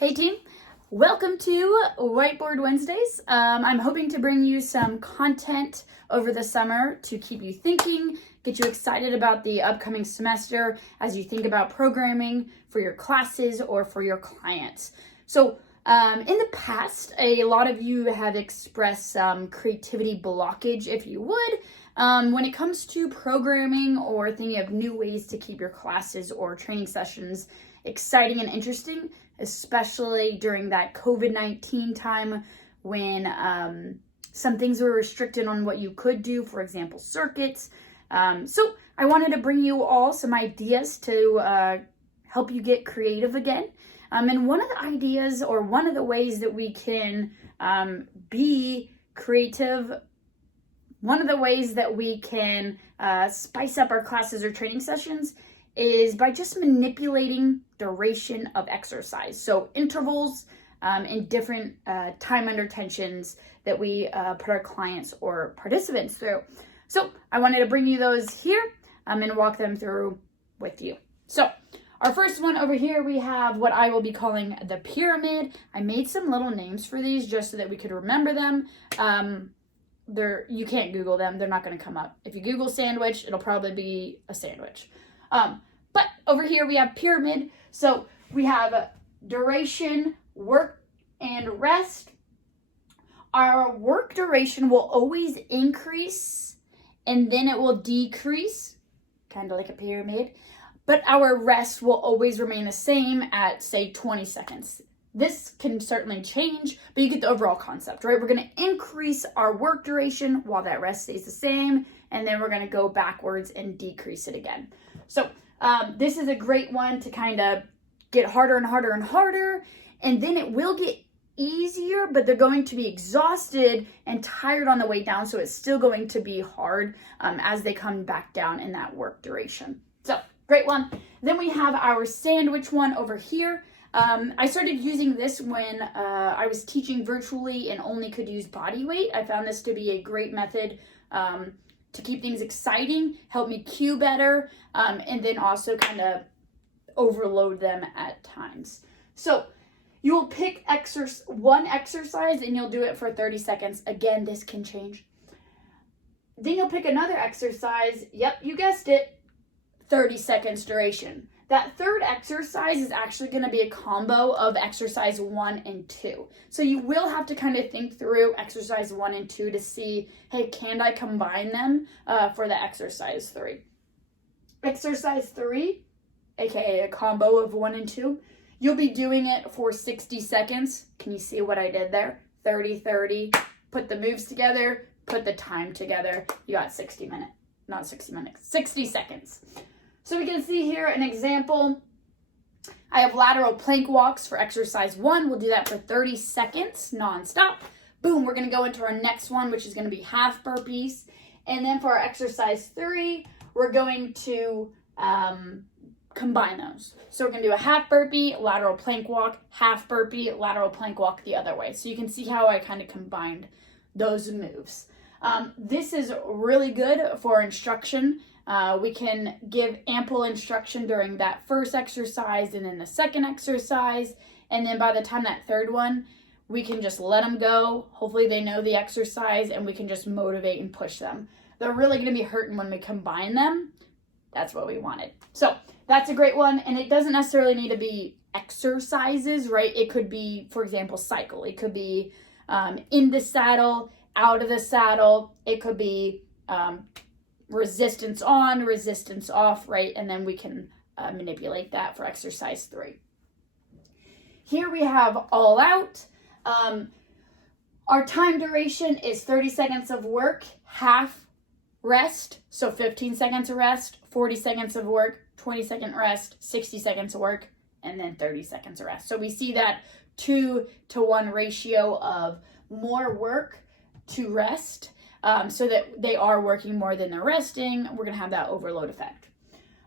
Hey team, welcome to Whiteboard Wednesdays. I'm hoping to bring you some content over the summer to keep you thinking, get you excited about the upcoming semester as you think about programming for your classes or for your clients. So in the past, a lot of you have expressed some creativity blockage, if you would, when it comes to programming or thinking of new ways to keep your classes or training sessions exciting and interesting, especially during that COVID-19 time when some things were restricted on what you could do, for example, circuits. So I wanted to bring you all some ideas to help you get creative again. And one of the ideas or one of the ways that we can be creative, one of the ways that we can spice up our classes or training sessions is by just manipulating duration of exercise. So intervals and different time under tensions that we put our clients or participants through. So I wanted to bring you those here and walk them through with you. So our first one over here, we have what I will be calling the pyramid. I made some little names for these just so that we could remember them. You can't Google them. They're not going to come up. If you Google sandwich, it'll probably be a sandwich. But over here we have pyramid. So we have duration, work, and rest. Our work duration will always increase and then it will decrease, kind of like a pyramid. But our rest will always remain the same at, say, 20 seconds. This can certainly change, but you get the overall concept, right? We're going to increase our work duration while that rest stays the same, and then we're going to go backwards and decrease it again. So this is a great one to kind of get harder and harder and harder, and then it will get easier, but they're going to be exhausted and tired on the way down, so it's still going to be hard as they come back down in that work duration. So great one. Then we have our sandwich one over here. I started using this when I was teaching virtually and only could use body weight. I found this to be a great method to keep things exciting, help me cue better, and then also kind of overload them at times. So you will pick one exercise and you'll do it for 30 seconds. Again, this can change. Then you'll pick another exercise. Yep, you guessed it. 30 seconds duration. That third exercise is actually going to be a combo of exercise 1 and 2. So you will have to kind of think through exercise 1 and 2 to see, hey, can I combine them for the exercise 3? Exercise 3, aka a combo of 1 and 2, you'll be doing it for 60 seconds. Can you see what I did there? 30, 30, put the moves together, put the time together. You got 60 seconds. So we can see here an example. I have lateral plank walks for exercise 1. We'll do that for 30 seconds nonstop. Boom, we're going to go into our next one, which is going to be half burpees. And then for our exercise 3, we're going to combine those. So we're going to do a half burpee, lateral plank walk, half burpee, lateral plank walk the other way. So you can see how I kind of combined those moves. This is really good for instruction. We can give ample instruction during that first exercise and then the second exercise. And then by the time that third one, we can just let them go. Hopefully they know the exercise and we can just motivate and push them. They're really going to be hurting when we combine them. That's what we wanted. So that's a great one. And it doesn't necessarily need to be exercises, right? It could be, for example, cycle. It could be in the saddle, out of the saddle. It could be resistance on, resistance off, right? And then we can manipulate that for exercise 3. Here we have all out. Our time duration is 30 seconds of work, half rest. So 15 seconds of rest, 40 seconds of work, 20-second rest, 60 seconds of work, and then 30 seconds of rest. So we see that 2-to-1 ratio of more work to rest. So that they are working more than they're resting. We're going to have that overload effect.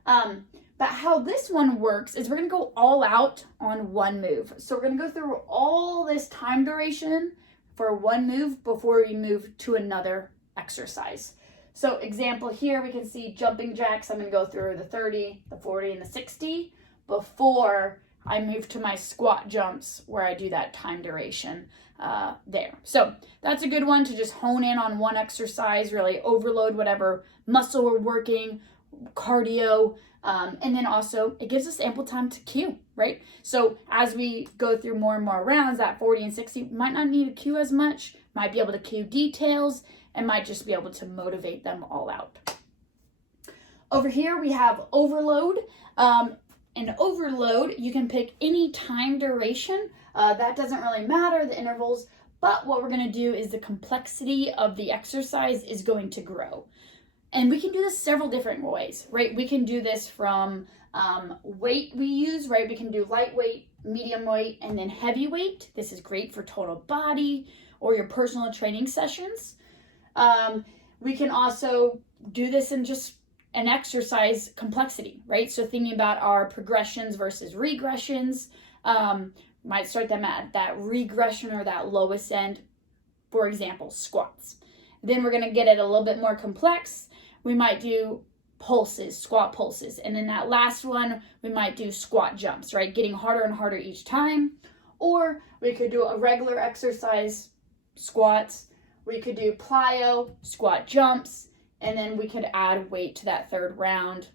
But how this one works is we're going to go all out on one move. So we're going to go through all this time duration for one move before we move to another exercise. So example here, we can see jumping jacks. I'm going to go through the 30, the 40, and the 60 before I move to my squat jumps where I do that time duration there. So that's a good one to just hone in on one exercise, really overload whatever muscle we're working, cardio, and then also it gives us ample time to cue, right? So as we go through more and more rounds, that 40 and 60 might not need to cue as much, might be able to cue details, and might just be able to motivate them all out. Over here we have overload. And overload, you can pick any time duration. That doesn't really matter, the intervals, but what we're gonna do is the complexity of the exercise is going to grow. And we can do this several different ways, right? We can do this from weight we use, right? We can do lightweight, medium weight, and then heavy weight. This is great for total body or your personal training sessions. We can also do this in just an exercise complexity, right? So thinking about our progressions versus regressions, might start them at that regression or that lowest end, for example, squats. Then we're gonna get it a little bit more complex. We might do pulses, squat pulses. And then that last one, we might do squat jumps, right? Getting harder and harder each time. Or we could do a regular exercise, squats. We could do plyo, squat jumps, and then we could add weight to that third round,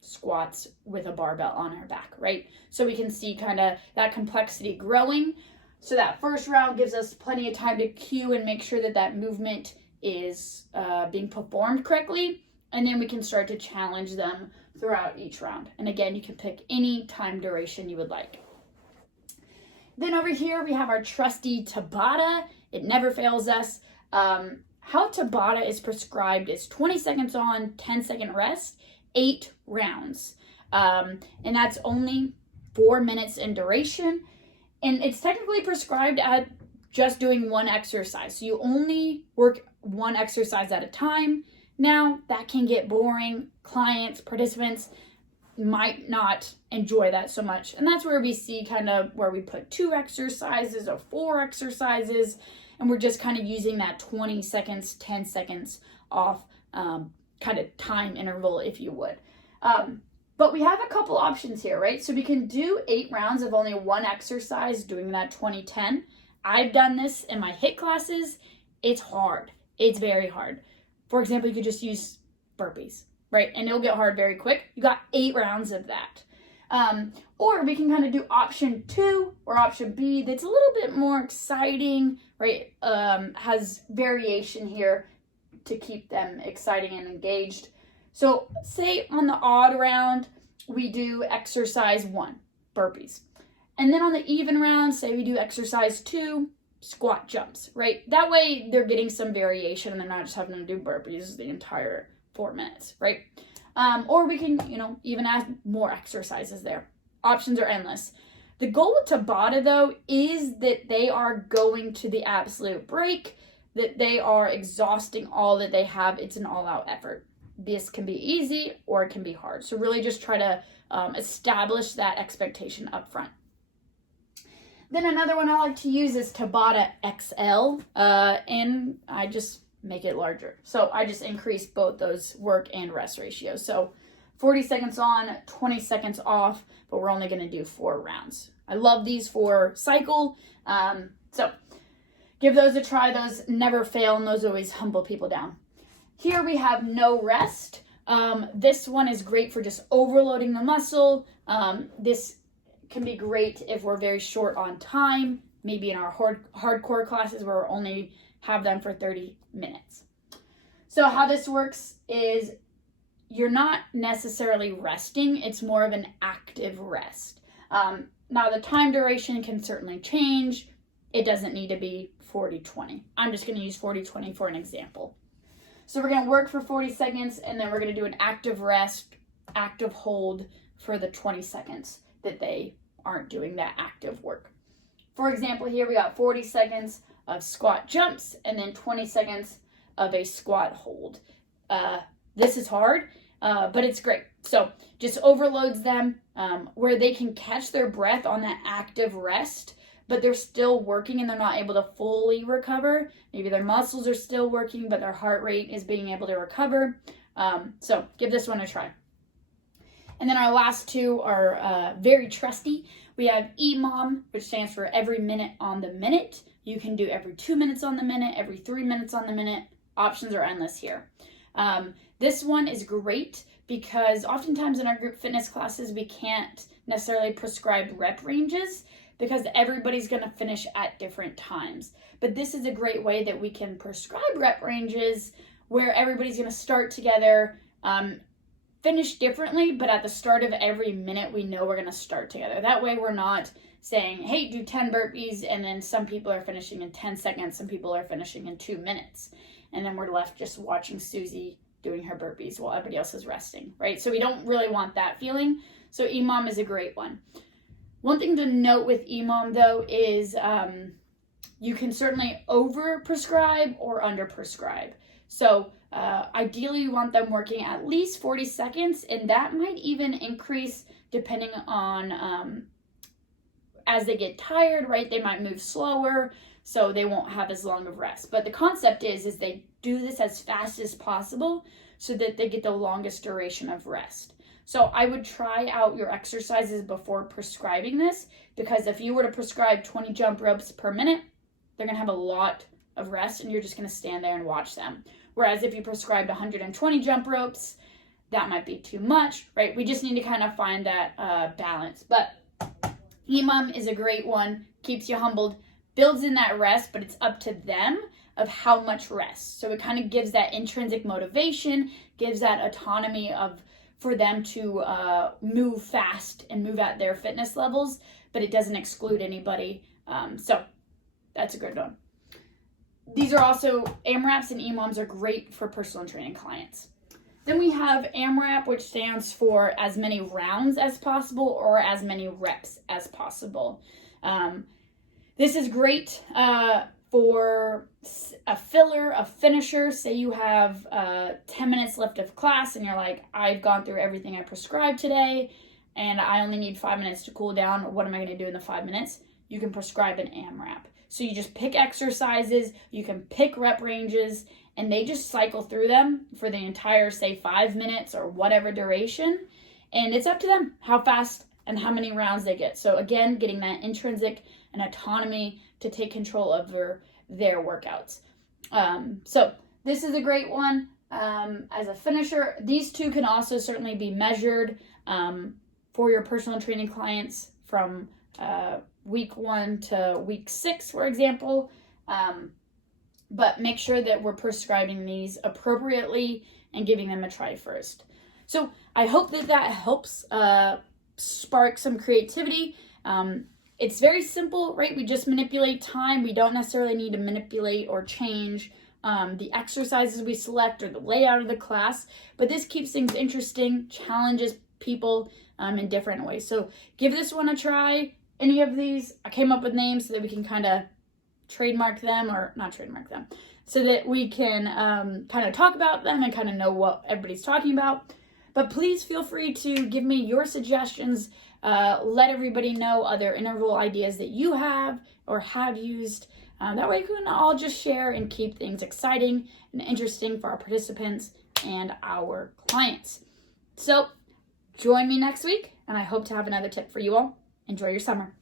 squats with a barbell on our back, right? So we can see kind of that complexity growing. So that first round gives us plenty of time to cue and make sure that that movement is being performed correctly. And then we can start to challenge them throughout each round. And again, you can pick any time duration you would like. Then over here, we have our trusty Tabata. It never fails us. How Tabata is prescribed is 20 seconds on, 10-second rest, 8 rounds. And that's only 4 minutes in duration. And it's technically prescribed at just doing one exercise. So you only work one exercise at a time. Now, that can get boring. Clients, participants might not enjoy that so much. And that's where we see kind of where we put 2 exercises or 4 exercises. And we're just kind of using that 20 seconds, 10 seconds off kind of time interval, if you would. But we have a couple options here, right? So we can do 8 rounds of only one exercise, doing that 20-10. I've done this in my HIIT classes. It's hard. It's very hard. For example, you could just use burpees, right? And it'll get hard very quick. You got 8 rounds of that. Or we can kind of do option 2 or option B that's a little bit more exciting, right? Has variation here to keep them exciting and engaged. So say on the odd round, we do exercise 1, burpees. And then on the even round, say we do exercise 2, squat jumps, right? That way they're getting some variation and they're not just having to do burpees the entire 4 minutes, right? Or we can, even add more exercises there. Options are endless. The goal with Tabata, though, is that they are going to the absolute break, that they are exhausting all that they have. It's an all-out effort. This can be easy or it can be hard. So really just try to establish that expectation up front. Then another one I like to use is Tabata XL, and I just make it larger. So I just increase both those work and rest ratios. So 40 seconds on, 20 seconds off, but we're only going to do 4 rounds. I love these for cycle. So give those a try. Those never fail, and those always humble people down. Here we have no rest. This one is great for just overloading the muscle. This can be great if we're very short on time, maybe in our hardcore classes where we only have them for 30 minutes. So how this works is you're not necessarily resting. It's more of an active rest. Now the time duration can certainly change. It doesn't need to be 40-20. I'm just going to use 40-20 for an example. So we're going to work for 40 seconds and then we're going to do an active rest, active hold for the 20 seconds that they aren't doing that active work. For example, here we got 40 seconds of squat jumps and then 20 seconds of a squat hold. This is hard, but it's great. So just overloads them where they can catch their breath on that active rest, but they're still working and they're not able to fully recover. Maybe their muscles are still working, but their heart rate is being able to recover. So give this one a try. And then our last 2 are very trusty. We have EMOM, which stands for every minute on the minute. You can do every 2 minutes on the minute, every 3 minutes on the minute. Options are endless here. This one is great because oftentimes in our group fitness classes, we can't necessarily prescribe rep ranges because everybody's going to finish at different times. But this is a great way that we can prescribe rep ranges where everybody's going to start together, finish differently, but at the start of every minute, we know we're going to start together. That way we're not saying, hey, do 10 burpees, and then some people are finishing in 10 seconds, some people are finishing in 2 minutes. And then we're left just watching Susie doing her burpees while everybody else is resting, right? So we don't really want that feeling. So EMOM is a great one. One thing to note with EMOM, though, is you can certainly over-prescribe or under-prescribe. So ideally, you want them working at least 40 seconds, and that might even increase depending on as they get tired, right? They might move slower, so they won't have as long of rest. But the concept is they do this as fast as possible so that they get the longest duration of rest. So I would try out your exercises before prescribing this, because if you were to prescribe 20 jump ropes per minute, they're going to have a lot of rest and you're just going to stand there and watch them. Whereas if you prescribed 120 jump ropes, that might be too much, right? We just need to kind of find that balance. But EMOM is a great one, keeps you humbled, builds in that rest, but it's up to them of how much rest. So it kind of gives that intrinsic motivation, gives that autonomy for them to move fast and move at their fitness levels, but it doesn't exclude anybody. So that's a good one. These are also, AMRAPs and EMOMs are great for personal training clients. Then we have AMRAP, which stands for as many rounds as possible or as many reps as possible. This is great for a filler, a finisher. Say you have 10 minutes left of class and you're like, I've gone through everything I prescribed today and I only need 5 minutes to cool down. What am I going to do in the 5 minutes? You can prescribe an AMRAP. So you just pick exercises, you can pick rep ranges, and they just cycle through them for the entire, say, 5 minutes or whatever duration. And it's up to them how fast and how many rounds they get. So again, getting that intrinsic and autonomy to take control over their workouts. So this is a great one as a finisher. These two can also certainly be measured for your personal training clients from week 1 to week 6, for example. But make sure that we're prescribing these appropriately and giving them a try first. So I hope that helps spark some creativity. It's very simple, right? We just manipulate time. We don't necessarily need to manipulate or change the exercises we select or the layout of the class, but this keeps things interesting, challenges people in different ways. So give this one a try. Any of these, I came up with names so that we can kind of trademark them, or not trademark them, so that we can kind of talk about them and kind of know what everybody's talking about. But please feel free to give me your suggestions. Let everybody know other interval ideas that you have or have used. That way we can all just share and keep things exciting and interesting for our participants and our clients. So join me next week, and I hope to have another tip for you all. Enjoy your summer.